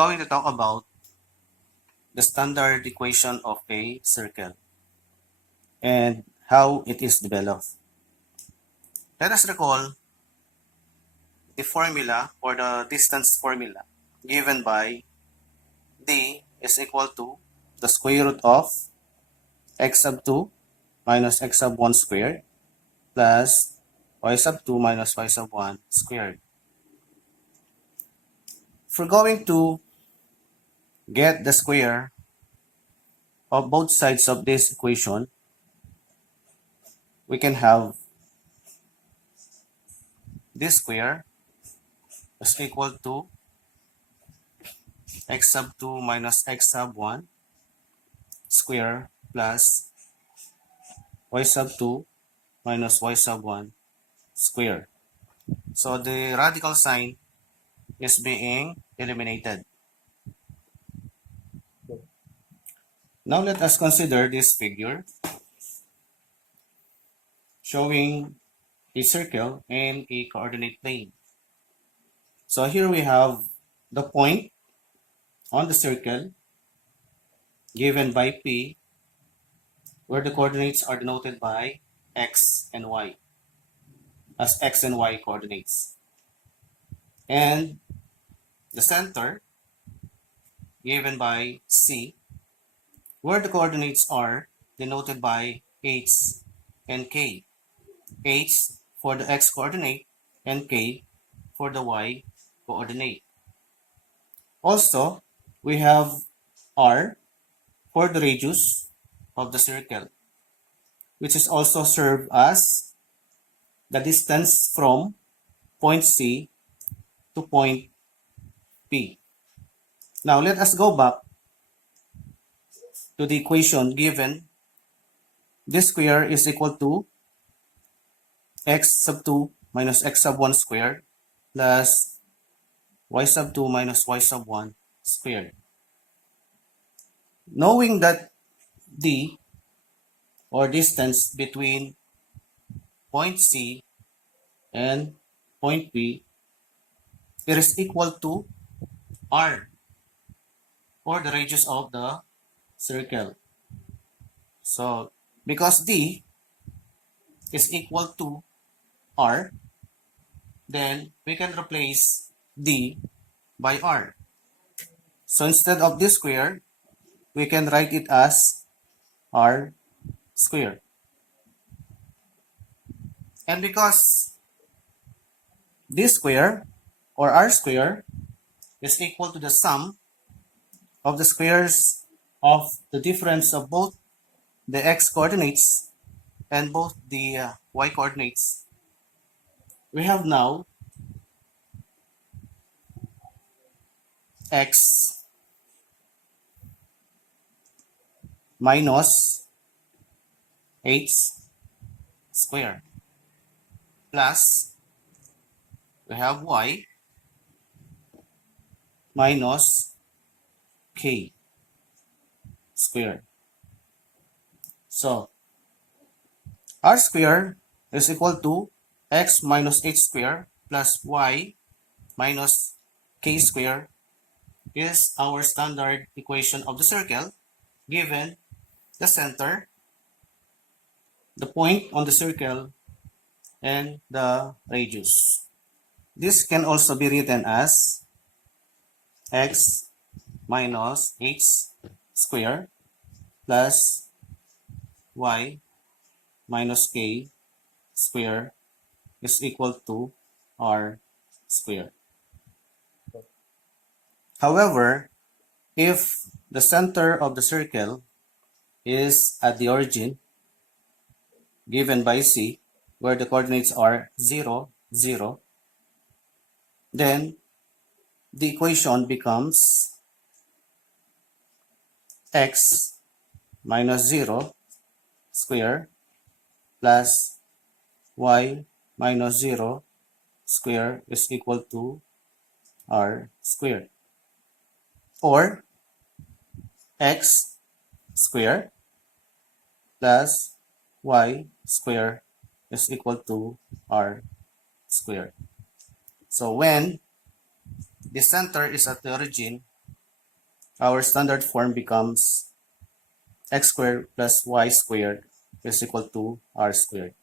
going to talk about the standard equation of a circle and how it is developed. Let us recall the formula or the distance formula given by d is equal to the square root of x sub 2 minus x sub 1 squared plus y sub 2 minus y sub 1 squared. If we're going to get the square of both sides of this equation, we can have this square is equal to x sub 2 minus x sub 1 square plus y sub 2 minus y sub 1 square. So the radical sign is being eliminated. Now let us consider this figure showing a circle and a coordinate plane. So here we have the point on the circle given by P, where the coordinates are denoted by x and y as x and y coordinates. And the center given by C, where the coordinates are denoted by h and k. H for the x coordinate and k for the y coordinate. Also, we have r for the radius of the circle, which is also served as the distance from point C to point P. Now, let us go back to the equation given. This square is equal to x sub 2 minus x sub 1 squared plus y sub 2 minus y sub 1 squared. Knowing that d, or distance between point C and point P, it is equal to r, or the radius of the circle. So because d is equal to r, then we can replace d by r. So instead of this square, we can write it as r squared. And because this square or r square is equal to the sum of the squares of the difference of both the x coordinates and both the y coordinates, we have now x minus h squared plus we have y minus k squared. So r squared is equal to x minus h squared plus y minus k squared is our standard equation of the circle given the center, the point on the circle, and the radius. This can also be written as x minus h squared plus y minus k squared is equal to r squared. However, if the center of the circle is at the origin given by C, where the coordinates are 0, 0, then the equation becomes x minus 0 square plus y minus 0 square is equal to r squared, or x square plus y square is equal to r squared. So when the center is at the origin our standard form becomes x squared plus y squared is equal to r squared.